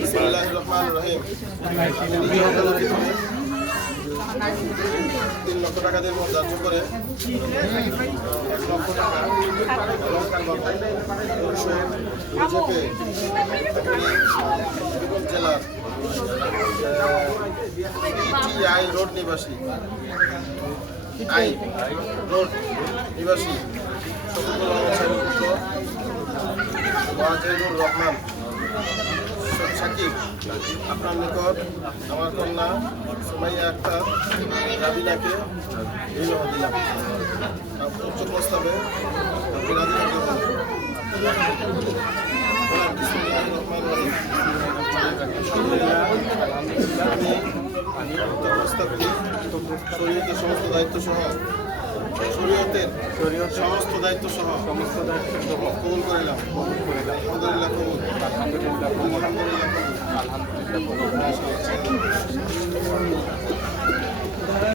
বিসমিল্লাহির রহমানির রহিম। 3 লক্ষ টাকা দিয়ে ধার্য করে 1 লক্ষ টাকা অলংকার জেলার আই রোড নিবাসী ওয়াজিদুর রহমান সাকিব আপনার নিকট আমার কন্যা সুমাইয়া আক্তার রাবিনাকে বিবাহ দিলাম। উচ্চ প্রস্তাবে আপনি রাজি থাকবেন? আমি প্রস্তাবটি শরীয়তের সমস্ত দায়িত্ব সহ কবুল করিলাম। আলহামদুলিল্লাহ কবুল। আলহামদুলিল্লাহ কবুল।